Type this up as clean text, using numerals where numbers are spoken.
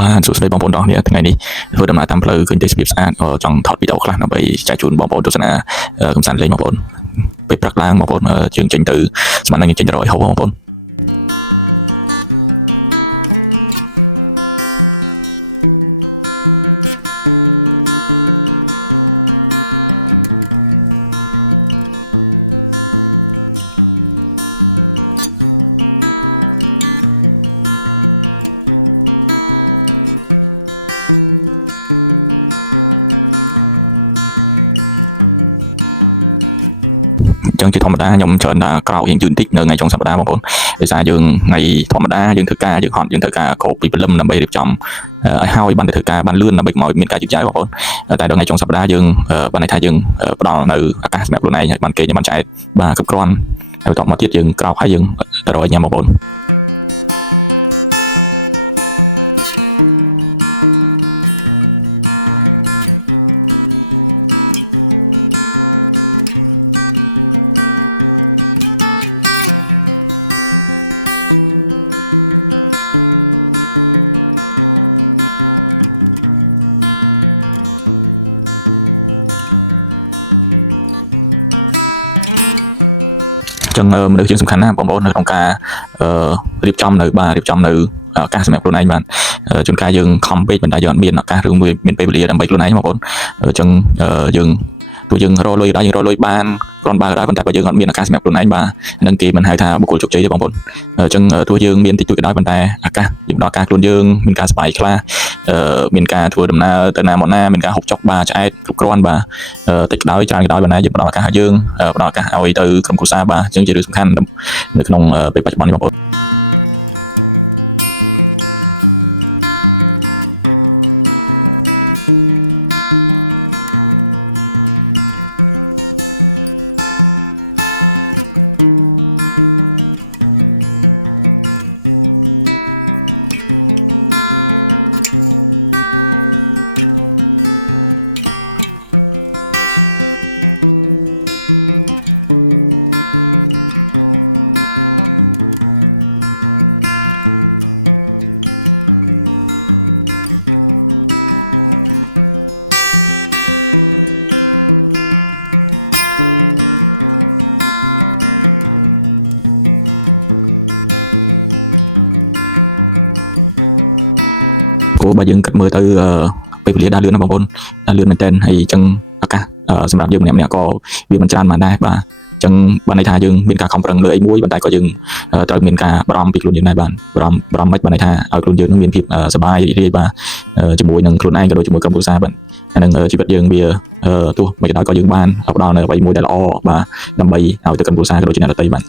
បាទសួស្តីបងប្អូនទាំងអស់គ្នាថ្ងៃនេះធ្វើដំណើរតាមផ្លូវឃើញទេសភាពស្អាតចង់ថតវីដេអូខ្លះដើម្បីចែកជូនបងប្អូនទស្សនាកំសាន្តលេងបងប្អូនពេលព្រឹកឡើងបងប្អូនយើងចេញទៅស្មាននឹងចេញទៅរកហូបបងប្អូនចឹងជាធម្មតាខ្ញុំច្រើនដើរក្រោករៀងយឺតបន្តិចនៅថ្ងៃចុងសប្តាហ៍បងប្អូនដោយសារយើងថ្ងៃធម្មតាយើងធ្វើការយើងហត់យើងត្រូវការក្រោកពីព្រលឹមដើម្បីរៀបចំឲ្យហើយបានទៅធ្វើការបានលឿនដើម្បីកុំឲ្យមានការយឺតយ៉ាវបងប្អូនតែដល់ថ្ងៃចុងសប្តាហ៍យើងបានន័យថាយើងផ្ដល់នៅឱកាសសម្រាប់ខ្លួនឯងឲ្យបានគេបានចែកបាទគ្រប់គ្រាន់ហើយបន្តមកទៀតយើងក្រោកហើយយើងទៅរកញ៉ាំបងប្អូនចឹងមនុស្សយើងសំខាន់ណាស់បងប្អូននៅក្នុងការរៀបចំនៅឱកាសសម្រាប់ខ្លួនឯងបានជួនកាលយើងខំពេកប៉ុន្តែយើងអត់មានឱកាសឬមួយមានពេលវេលាដើម្បីខ្លួនឯងបងប្អូនចឹងយើងទោះយើងរកលុយដែរយើងរកលុយបានគ្រាន់បើដែរប៉ុន្តែបើយើងអត់មានឱកាសសម្រាប់ខ្លួនឯងបាទនឹងគេមិនហៅថាបុគ្គលជោគជ័យទេបងប្អូនចឹងទោះយើងមានតិចតួចក៏ដោយប៉ុន្តែឱកាសយើងដល់ការខ្លួនយើងមានការស្បាយខ្លះមានការធ្វើដំណើរទៅណាមកណាមានការហូបចុកបាទឆ្អែតគ្រប់គ្រាន់បាទតិចក៏ដោយច្រើនក៏ដោយប៉ុន្តែយើងផ្ដល់ឱកាសឲ្យយើងផ្ដល់ឱកាសឲ្យទៅក្រុមគ្រួសារបាទចឹងជារឿងសំខាន់នៅក្នុងពេលបច្ចុប្បន្ននេះបងប្អូនបើយើងគិតមើលទៅពេលវេលាដើរលឿនណាបងប្អូនដើរលឿនមែនទែនហើយចឹងឱកាសសម្រាប់យើងម្នាក់ៗក៏វាមិនច្រើនបានដែរបាទចឹងបានន័យថាយើងមានការខំប្រឹងលើអីមួយប៉ុន្តែក៏យើងត្រូវមានការបារម្ភពីខ្លួនយើងដែរបាទបារម្ភមិនបានន័យថាឲ្យខ្លួនយើងនឹងមានភាពសប្បាយរីករាយបាទជាមួយនឹងខ្លួនឯងក៏ដូចជាមួយក្រុមគ្រួសារបាទហើយនឹងជីវិតយើងវាទោះមិនក៏ដោយក៏យើងបានផ្ដល់នៅអ្វីមួយដែលល្អបាទដើម្បីឲ្យទៅក្រុមគ្រួសារក៏ដូចជាអ្នកដទៃបាទ